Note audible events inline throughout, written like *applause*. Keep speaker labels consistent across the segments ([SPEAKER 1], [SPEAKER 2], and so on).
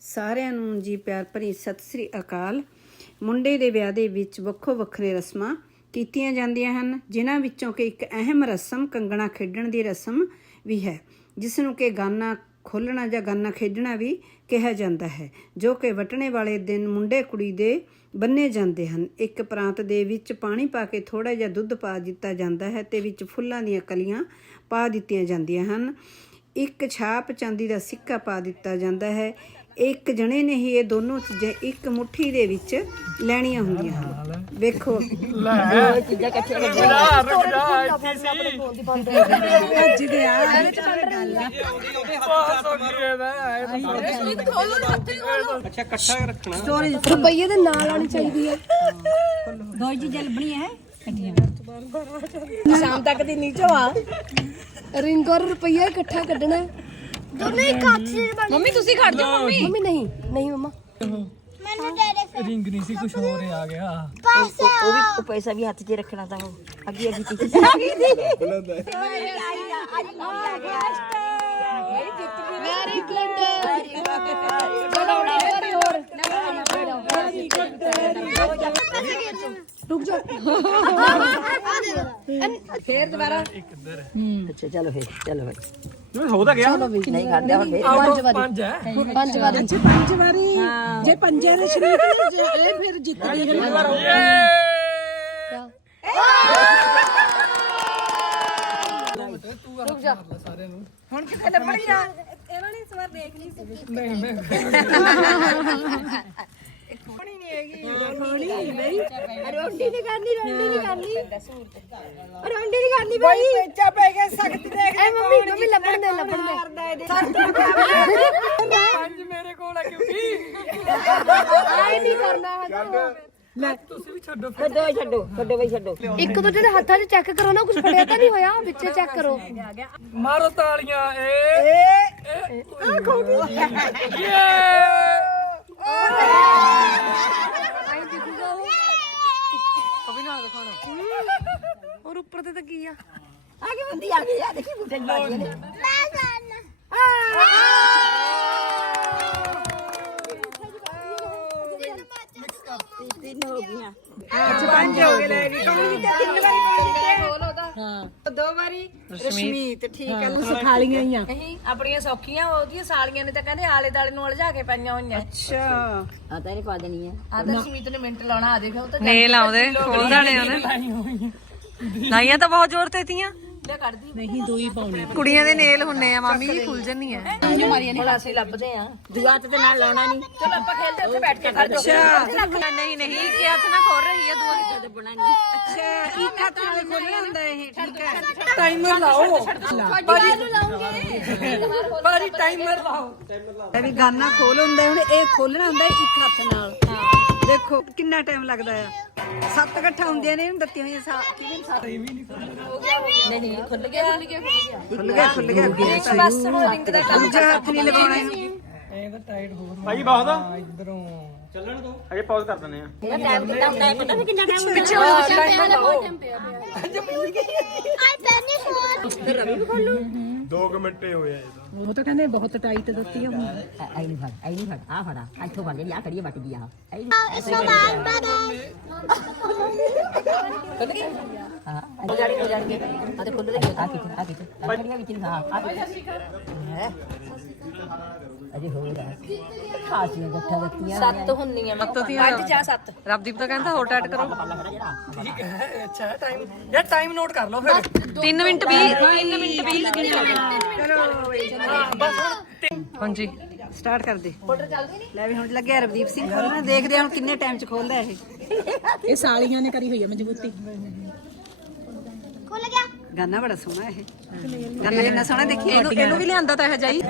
[SPEAKER 1] ਸਾਰਿਆਂ ਨੂੰ ਜੀ ਪਿਆਰ ਭਰੀ ਸਤਿ ਸ੍ਰੀ ਅਕਾਲ। ਮੁੰਡੇ ਦੇ ਵਿਆਹ ਦੇ ਵਿੱਚ ਵੱਖੋ ਵੱਖਰੇ ਰਸਮਾਂ ਕੀਤੀਆਂ ਜਾਂਦੀਆਂ ਹਨ, ਜਿਨ੍ਹਾਂ ਵਿੱਚੋਂ ਕਿ ਇੱਕ ਅਹਿਮ ਰਸਮ ਕੰਗਣਾ ਖੇਡਣ ਦੀ ਰਸਮ ਵੀ ਹੈ, ਜਿਸ ਨੂੰ ਕਿ ਗਾਨਾ ਖੋਲਣਾ ਜਾਂ ਗਾਨਾ ਖੇਡਣਾ ਵੀ ਕਿਹਾ ਜਾਂਦਾ ਹੈ, ਜੋ ਕਿ ਵਟਣੇ ਵਾਲੇ ਦਿਨ ਮੁੰਡੇ ਕੁੜੀ ਦੇ ਬੰਨੇ ਜਾਂਦੇ ਹਨ। ਇੱਕ ਪ੍ਰਾਂਤ ਦੇ ਵਿੱਚ ਪਾਣੀ ਪਾ ਕੇ ਥੋੜਾ ਜਿਹਾ ਦੁੱਧ ਪਾ ਦਿੱਤਾ ਜਾਂਦਾ ਹੈ ਤੇ ਵਿੱਚ ਫੁੱਲਾਂ ਦੀਆਂ ਕਲੀਆਂ ਪਾ ਦਿੱਤੀਆਂ ਜਾਂਦੀਆਂ ਹਨ। ਇੱਕ ਛਾਪ ਚਾਂਦੀ ਦਾ ਸਿੱਕਾ ਪਾ ਦਿੱਤਾ ਜਾਂਦਾ ਹੈ ਇੱਕ ਜਣੇ ਨੇ ਹੀ ਇਹ ਦੋਨੋਂ ਚੀਜ਼ਾਂ ਇੱਕ ਮੁਠੀ ਦੇ ਵਿੱਚ ਲੈਣੀਆਂ ਹੁੰਦੀਆਂ ਹਨ ਵੇਖੋ।
[SPEAKER 2] ਰੁਪਈਏ ਦੇ ਨਾਲ ਆਣੀ ਚਾਹੀਦੀ ਹੈ।
[SPEAKER 3] ਦੋ ਚੀਜ਼ਾਂ ਲੱਭਣੀਆਂ ਹੈ
[SPEAKER 2] ਸ਼ਾਮ ਤੱਕ ਦੀ ਨੀਚੋ ਆ। ਰਿੰਗ ਔਰ ਰੁਪਈਆ ਇਕੱਠਾ ਕੱਢਣਾ।
[SPEAKER 4] ਦੋਨੇ ਇੱਕ ਹੱਥ 'ਚ
[SPEAKER 3] ਮੰਮੀ ਤੁਸੀਂ ਖੜ ਜਾਓ ਮੰਮੀ।
[SPEAKER 2] ਮੰਮੀ ਨਹੀਂ ਨਹੀਂ ਮਮਾ।
[SPEAKER 4] ਮੈਨੂੰ
[SPEAKER 5] ਰਿੰਗ ਨਹੀਂ ਸੀ ਕੁਝ ਹੋਰ ਆ ਗਿਆ।
[SPEAKER 4] ਪੈਸੇ
[SPEAKER 3] ਉਹ ਵੀ ਉਹ ਪੈਸਾ ਵੀ ਹੱਥ 'ਚ ਰੱਖਣਾ ਤਾਂ ਉਹ ਅੱਗੇ ਅੱਗੇ ਪਿੱਛੇ
[SPEAKER 2] ਵੈਰੀ ਗੁੱਡ ਚਲੋ ਵੈਰੀ ਹੋਰ ਰੁਕ ਜਾ ਫੇਰ ਦੁਬਾਰਾ
[SPEAKER 3] ਅੱਛਾ ਚਲੋ ਫੇਰ ਚਲੋ ਫੇਰ।
[SPEAKER 5] ਹੋ ਤਾਂ ਗਿਆ
[SPEAKER 3] ਨਹੀਂ ਖੜਦਾ ਹੁਣ ਫੇਰ।
[SPEAKER 2] ਪੰਜ ਵਾਰੀ।
[SPEAKER 5] ਪੰਜ ਹੈ।
[SPEAKER 2] ਪੰਜ ਵਾਰੀ।
[SPEAKER 6] ਪੰਜ ਵਾਰੀ। ਜੇ ਪੰਜੇ ਦੇ ਸ਼ਰੀਕ ਜੇ ਇਹ ਫਿਰ ਜਿੱਤ ਗਈ।
[SPEAKER 2] ਰੁਕ ਜਾ *laughs*
[SPEAKER 4] ਰੋਟੀ ਨਹੀਂ ਕਰਨੀ ਰੋਟੀ ਨਹੀਂ ਕਰਨੀ ਰੋਟੀ ਨਹੀਂ ਕਰਨੀ ਬਾਈ
[SPEAKER 6] ਬੱਚਾ ਪੈ ਗਿਆ ਸਖਤ ਦੇਖ
[SPEAKER 2] ਐ ਮੰਮੀ ਮੰਮੀ ਲੱਭਣ ਦੇ ਲੱਭਣ ਦੇ
[SPEAKER 5] ਪੰਜ ਮੇਰੇ ਕੋਲ ਆ ਕਿਉਂਕਿ
[SPEAKER 2] ਆਏ ਨਹੀਂ ਕਰਨਾ ਹੈ
[SPEAKER 5] ਲੈ ਤੁਸੀਂ ਵੀ ਛੱਡੋ
[SPEAKER 3] ਛੱਡੋ ਛੱਡੋ ਛੱਡੋ ਬਈ ਛੱਡੋ
[SPEAKER 2] ਇੱਕ ਦੂਜੇ ਦੇ ਹੱਥਾਂ 'ਚ ਚੈੱਕ ਕਰੋ ਨਾ ਕੁਝ ਫੜਿਆ ਤਾਂ ਨਹੀਂ ਹੋਇਆ ਵਿੱਚ ਚੈੱਕ ਕਰੋ
[SPEAKER 5] ਮਾਰੋ ਤਾਲੀਆਂ ਏ
[SPEAKER 6] ਆ ਖੋ ਗਈ
[SPEAKER 2] ਆਈ ਦਿਖੂਗਾ ਉਹ ਕभी ਨਾ ਦਿਖਾਣਾ ਔਰ ਉੱਪਰ ਤੇ ਤਾਂ ਕੀ ਆ?
[SPEAKER 3] ਆ ਕੇ ਬੰਦੀ ਆ ਗਈ ਆ ਦੇਖੀ ਬੁੱਢੇ ਬਾਜੀ ਨੇ।
[SPEAKER 4] ਮੈਂ ਕਰਨਾ
[SPEAKER 3] ਤਿੰਨ ਹੋ ਗਈਆਂ।
[SPEAKER 6] ਪੰਜ ਹੋ ਗਏ ਲੈ ਵੀ ਕੌਣ ਜਿੱਤੇ ਤਿੰਨ ਵਾਰੀ
[SPEAKER 2] ਬੋਲ ਉਹਦਾ
[SPEAKER 6] ਦੋ ਵਾਰੀ ਰਸ਼ਮੀਤ। ਠੀਕ ਹੈ।
[SPEAKER 5] ਥਾਲੀਆਂ ਹੀ ਆ।
[SPEAKER 7] ਨਹੀਂ ਆਪਣੀਆਂ ਸੌਖੀਆਂ ਉਹਦੀਆਂ ਸਾਲੀਆਂ ਨੇ ਤਾਂ ਕਹਿੰਦੇ ਆਲੇ ਦਾਲੇ ਨੂੰ ਉਲਝਾ ਕੇ ਪਈਆਂ ਹੋਈਆਂ।
[SPEAKER 6] ਅੱਛਾ।
[SPEAKER 3] ਆ ਤਾਂ ਇਹਨੇ ਪਾ ਦੇਣੀ ਆ।
[SPEAKER 7] ਆਦਰ ਸਮੀਤ ਨੇ ਮਿੰਟ ਲਾਉਣਾ ਆ ਦੇਖੋ ਉਹ ਤਾਂ
[SPEAKER 8] ਨੇਲ ਆਉਂਦੇ ਖੋਲ ਦੇਣੇ ਉਹਨੇ। ਲਾਈਆਂ ਤਾਂ ਬਹੁਤ ਜ਼ੋਰ ਤੇ ਤੀਆਂ।
[SPEAKER 7] ਲੈ ਕੱਢਦੀ
[SPEAKER 5] ਨਹੀਂ ਦੋ ਹੀ ਪਾਉਣੀ।
[SPEAKER 8] ਕੁੜੀਆਂ ਦੇ ਨੇਲ ਹੁੰਨੇ ਆ ਮਾਮੀ ਜੀ ਖੁੱਲ
[SPEAKER 7] ਅਸੀਂ ਲੱਭਦੇ ਆ
[SPEAKER 3] ਦੁਆ ਤੇ ਨਾਲ ਲਾਉਣਾ ਨਹੀਂ।
[SPEAKER 7] ਚਲੋ ਆਪਾਂ ਖੇਲਦੇ ਉੱਥੇ ਬੈਠ ਕੇ ਖੜ ਜਾਓ।
[SPEAKER 8] ਨਹੀਂ ਨਹੀਂ ਕਿ ਹੱਥ ਨਾ ਖੋਲ ਰਹੀ ਹੈ ਦੂਆ
[SPEAKER 3] ਦੱਬਣਾ ਨਹੀਂ।
[SPEAKER 6] ਅੱਛਾ ਇੱਕ ਹੱਥ ਨਾਲ ਖੋਲਣਾ ਹੁੰਦਾ ਇਹ ਠੀਕ ਹੈ।
[SPEAKER 5] ਟਾਈਮਰ ਲਾਓ।
[SPEAKER 6] ਬਾਰੀ ਟਾਈਮਰ ਲਾਓ। ਇਹ ਵੀ ਗਾਨਾ ਖੋਲ ਹੁੰਦਾ ਹੁਣ ਇਹ ਖੋਲਣਾ ਹੁੰਦਾ ਇੱਕ ਹੱਥ ਨਾਲ। ਦੇਖੋ ਕਿੰਨਾ ਟਾਈਮ ਲੱਗਦਾ ਆ। ਸੱਤ ਇਕੱਠਾ ਹੁੰਦੀਆਂ ਨੇ ਇਹਨੂੰ ਦਿੱਤੀਆਂ ਹੋਈਆਂ ਸਾ ਕਿਵੇਂ ਸੱਤ?
[SPEAKER 7] ਨਹੀਂ ਖੁੱਲ ਗਿਆ ਖੁੱਲ ਗਿਆ
[SPEAKER 6] ਖੁੱਲ ਗਿਆ ਖੁੱਲ ਗਿਆ
[SPEAKER 7] ਬਸ ਹੁਣ ਰਿੰਗ ਦਾ ਕੰਮ
[SPEAKER 6] ਦੂਜਾ ਹੱਥ ਨਹੀਂ ਲਗਾਉਣਾ ਇਹਨੂੰ
[SPEAKER 5] ਇਹ ਤਾਂ ਟਾਈਟ ਹੋਰ
[SPEAKER 9] ਭਾਈ ਬਹੁਤ
[SPEAKER 5] ਆ ਇਧਰੋਂ
[SPEAKER 9] ਅਜੇ ਪੌਜ਼ ਕਰ ਦਿੰਦੇ ਆ
[SPEAKER 3] ਟਾਈਮ ਕਿੰਨਾ ਹੁੰਦਾ ਪਤਾ ਨਹੀਂ ਕਿੰਨਾ ਟਾਈਮ
[SPEAKER 2] ਪਿੱਛੇ ਹੋ ਜਾ ਪਿਆ ਨਾ ਬਹੁਤ ਟਾਈਮ ਪਿਆ ਪਿਆ
[SPEAKER 4] ਆਈ ਪੈਨੇ ਫੋਨ
[SPEAKER 9] 2 ਮਿੰਟੇ ਹੋਏ ਆ ਇਹ ਤਾਂ
[SPEAKER 6] ਉਹ ਤਾਂ ਕਹਿੰਦੇ ਬਹੁਤ ਟਾਈਟ ਦਿੱਤੀ ਆ ਹੁਣ
[SPEAKER 3] ਆਈ ਨਹੀਂ ਫੜ ਆਈ ਨਹੀਂ ਫੜ ਆ ਫੜਾ ਇੱਥੋਂ ਫੜ ਲਈ ਆ ਖੜੀ ਵੱਟ ਗਈ ਆ ਆਈ
[SPEAKER 4] ਇਸ ਤੋਂ ਬਾਅਦ ਬਾਦਾਮ
[SPEAKER 3] ਹਾਂ ਹੋ ਜਾਣੀ ਹੋ ਜਾਣੀ ਆ ਤੇ ਖੁੱਲ ਰਹੀ ਆ ਕਿਤੇ ਆ ਕਿਤੇ ਆ ਖੜੀਆਂ ਵਿੱਚ ਨਹੀਂ ਹਾਂ ਆ ਹੈ ਅਜੇ ਹੋ ਰਿਹਾ ਖਾਸੀਆਂ ਗੱਠਾਂ ਦਿੱਤੀਆਂ
[SPEAKER 7] ਸੱਤ ਹੁੰਦੀਆਂ ਮੈਂ
[SPEAKER 8] ਸੱਤ ਦੀਆਂ
[SPEAKER 7] ਪੰਜ ਚਾਹ ਸੱਤ
[SPEAKER 8] ਰਬਦੀਪ ਤਾਂ ਕਹਿੰਦਾ ਹੋਰ ਟਾਈਟ ਕਰੋ
[SPEAKER 5] ਠੀਕ ਹੈ ਅੱਛਾ ਟਾਈਮ ਯਾਰ ਟਾਈਮ ਨੋਟ ਕਰ ਲਓ ਫਿਰ
[SPEAKER 8] 3 ਮਿੰਟ 20 3 ਮਿੰਟ 20 ਹਾਂਜੀ
[SPEAKER 6] ਸਟਾਰਟ ਕਰ ਦੇ ਲੈ ਵੀ ਹੁਣ ਲੱਗਿਆ ਰਵਦੀਪ ਸਿੰਘ ਖੋਲਣਾ ਦੇਖਦੇ ਹਾਂ ਹੁਣ ਕਿੰਨੇ ਟਾਈਮ ਚ ਖੋਲਦਾ ਇਹ। ਇਹ ਸਾਲੀਆਂ ਨੇ ਕਰੀ ਹੋਈ ਹੈ ਮਜ਼ਬੂਤੀ। ਗਾਨਾ ਬੜਾ ਸੋਹਣਾ ਇਹ। ਗਾਨਾ ਕਿੰਨਾ ਸੋਹਣਾ ਦੇਖੀ
[SPEAKER 8] ਇਹਨੂੰ ਇਹਨੂੰ ਵੀ ਲਿਆਂਦਾ ਤਾਂ ਇਹ ਜਾਈ।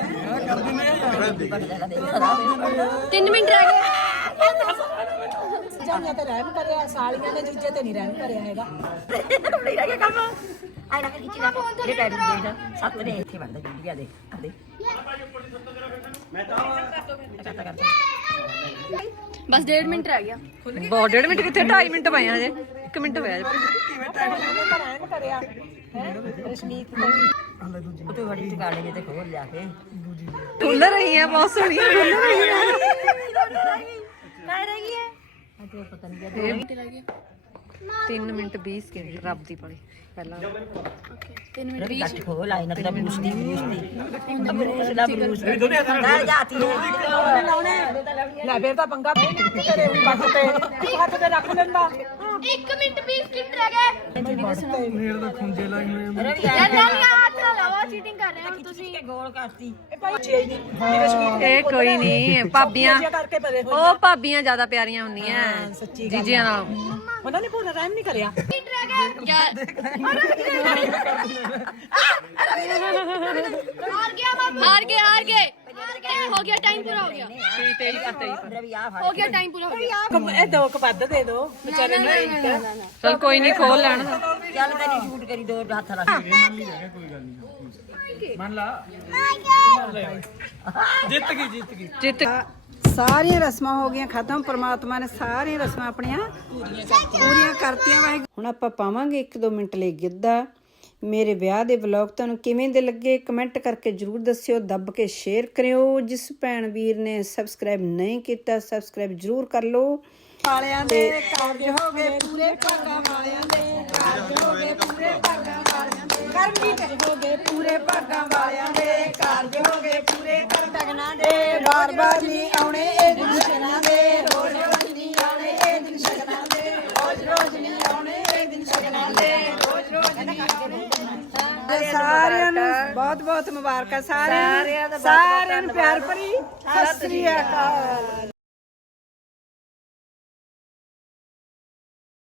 [SPEAKER 2] 3 ਮਿੰਟ ਰਹਿ ਗਏ।
[SPEAKER 6] ਜਾਈਆਂ ਤੇ ਰਹਿਮ ਕਰਿਆ ਸਾਲੀਆਂ ਨੇ ਦੂਜੇ ਤੇ ਨਹੀਂ ਰਹਿਮ ਕਰਿਆ ਹੈਗਾ।
[SPEAKER 3] ਨਹੀਂ ਰਹਿ ਗਿਆ ਕੰਮ। ਆਈ ਨਾ ਖਿੱਚ ਲੈ। ਇਹ ਟਾਈਮ ਦੇ ਜਾ ਸੱਤ ਨੇ ਇੱਥੇ ਬੰਦਾ ਜੁੜੀ ਆ ਦੇ ਆ ਦੇ।
[SPEAKER 2] ਬਸ 1.5 ਮਿੰਟ ਰਹਿ ਗਿਆ।
[SPEAKER 8] ਬਹੁਤ ਡੇਢ ਮਿੰਟ ਕਿੱਥੇ? 2.5 ਮਿੰਟ ਪਏ ਆ ਹਜੇ। ਇੱਕ ਮਿੰਟ ਬੈਠ
[SPEAKER 3] ਉਹ ਤੂੰ ਬੜੀ ਟਿਕਾਣੇ ਜੇ। ਤੇ ਖੋਲ ਲਿਆ ਕੇ
[SPEAKER 8] ਖੁੱਲ ਰਹੀ ਹੈ ਬਹੁਤ ਸੋਹਣੀ ਖੁੱਲ ਰਹੀ ਹੈ 3 ਮਿੰਟ 20 ਸਕਿੰਟ ਰੱਬ ਦੀ ਪੜੀ ਪਹਿਲਾਂ।
[SPEAKER 3] ਰਵੀ ਕੱਟ ਖੋਲ ਆਈ ਨਾ ਤੇਰਾ ਬਰੂਸ ਦੀ ਬਰੂਸ ਦੀ ਬਰੂਸ ਦਾ ਬਰੂਸ ਨਾ ਜਾਤੀ ਹੈ
[SPEAKER 6] ਲੈ ਫੇਰ ਤਾਂ ਪੰਗਾ ਕਰੇ ਤੇ ਹੱਥ ਤੇ ਰੱਖ ਲੈਂਦਾ।
[SPEAKER 2] ਇੱਕ ਮਿੰਟ 20 ਸਕਿੰਟ ਰਹਿ ਗਏ
[SPEAKER 5] ਮੇਰੇ ਤਾਂ ਖੁੰਝੇ ਲਾਈ ਹੋਏ
[SPEAKER 3] ਰਵੀ
[SPEAKER 2] ਯਾਰ ਯਾਰ ਹੱਥ ਨਾ ਲਾਓ ਚੀਟਿੰਗ ਕਰ ਰਹੇ ਹੋ ਤੁਸੀਂ
[SPEAKER 3] ਕੇ ਗੋਲ ਕਰਤੀ
[SPEAKER 8] ਇਹ ਕੋਈ ਨਹੀਂ ਭਾਬੀਆਂ
[SPEAKER 6] ਕਰਕੇ ਪਰੇ
[SPEAKER 8] ਉਹ ਭਾਬੀਆਂ ਜ਼ਿਆਦਾ ਪਿਆਰੀਆਂ ਹੁੰਦੀਆਂ ਜੀਜੀਆਂ ਨਾਲੋਂ
[SPEAKER 6] ਉਹਨਾਂ ਨੇ ਪੂਰਾ ਰਹਿਮ ਨਹੀਂ ਕਰਿਆ
[SPEAKER 2] ਸਕਿੰਟ ਰਹਿ ਗਏ ਯਾਰ ਹਾਰ ਗਿਆ ਮੈਂ ਹਾਰ ਗਏ ਹਾਰ ਗਏ ਹੋ ਗਿਆ ਟਾਈਮ ਪੂਰਾ ਹੋ ਗਿਆ।
[SPEAKER 8] ਤੇਈ ਤੇਈ ਤੇਈ
[SPEAKER 3] ਰਵੀ ਆ ਫੜ
[SPEAKER 2] ਹੋ ਗਿਆ ਟਾਈਮ ਪੂਰਾ ਹੋ ਗਿਆ।
[SPEAKER 6] ਇਹ ਦੋ ਕ ਵੱਧ ਦੇ ਦੋ ਵਿਚਾਰੇ ਨੂੰ
[SPEAKER 8] ਚਲ ਕੋਈ ਨਹੀਂ ਖੋਲ ਲੈਣ।
[SPEAKER 3] ਚੱਲ ਤੈਨੂੰ ਸ਼ੂਟ ਕਰੀ ਦੋ ਹੱਥ ਲਾ
[SPEAKER 5] ਮੰਨ ਲਾ। ਜਿੱਤ ਗਈ ਜਿੱਤ ਗਈ।
[SPEAKER 8] ਜਿੱਤ
[SPEAKER 1] ਸਾਰੀਆਂ ਰਸਮਾਂ ਹੋ ਗਈਆਂ ਖਤਮ ਪ੍ਰਮਾਤਮਾ ਨੇ ਸਾਰੀਆਂ ਰਸਮਾਂ ਆਪਣੀਆਂ ਪੂਰੀਆਂ ਕਰਤੀਆਂ ਵਾਹਿਗੁਰੂ। ਹੁਣ ਆਪਾਂ ਪਾਵਾਂਗੇ 1-2 ਮਿੰਟ ਲਈ ਗਿੱਧਾ। ਮੇਰੇ ਵਿਆਹ ਦੇ ਵਲੌਗ ਤੁਹਾਨੂੰ ਕਿਵੇਂ ਦੇ ਲੱਗੇ ਕਮੈਂਟ ਕਰਕੇ ਜਰੂਰ ਦੱਸਿਓ ਦੱਬ ਕੇ ਸ਼ੇਅਰ ਕਰਿਓ। ਜਿਸ ਭੈਣ ਵੀਰ ਨੇ ਸਬਸਕ੍ਰਾਈਬ ਨਹੀਂ ਕੀਤਾ ਸਬਸਕ੍ਰਾਈਬ ਜਰੂਰ ਕਰ ਲਓ। ਵਾਲਿਆਂ ਦੇ ਕਾਰਜ ਹੋ ਗਏ ਪੂਰੇ ਭਾਗਾਂ ਵਾਲਿਆਂ ਦੇ ਕਾਰਜ ਹੋ ਗਏ ਪੂਰੇ ਭਾਗਾਂ ਵਾਲਿਆਂ ਦੇ ਕਰਮਜੀਤ। ਹੋ ਗਏ ਪੂਰੇ ਭਾਗਾਂ ਵਾਲਿਆਂ ਦੇ ਕਾਰਜ ਹੋ ਗਏ ਪੂਰੇ ਕਰਮਜਗਨਾਂ ਦੇ। ਬਾਰ ਬਾਰ ਨਹੀਂ ਆਉਣੇ ਇਹ ਦਿਨ ਸ਼ਗਨਾਂ ਦੇ ਰੋਜ਼ ਰੋਜ਼ ਨਹੀਂ ਆਉਣੇ ਇਹ ਦਿਨ ਸ਼ਗਨਾਂ ਦੇ ਰੋਜ਼ ਰੋਜ਼ ਨਹੀਂ ਆਉਣੇ ਇਹ ਦਿਨ ਸ਼ਗਨਾਂ ਦੇ ਰੋਜ਼ ਰੋਜ਼ ਨਹੀਂ ਆਉਣੇ ਤੇ ਸਾਰਿਆਂ ਨੂੰ ਬਹੁਤ ਬਹੁਤ ਮੁਬਾਰਕਾਂ। ਸਾਰਿਆਂ ਨੂੰ ਸਾਰਿਆਂ ਨੂੰ ਪਿਆਰ ਭਰੀ ਸਤਿ ਸ੍ਰੀ ਅਕਾਲ।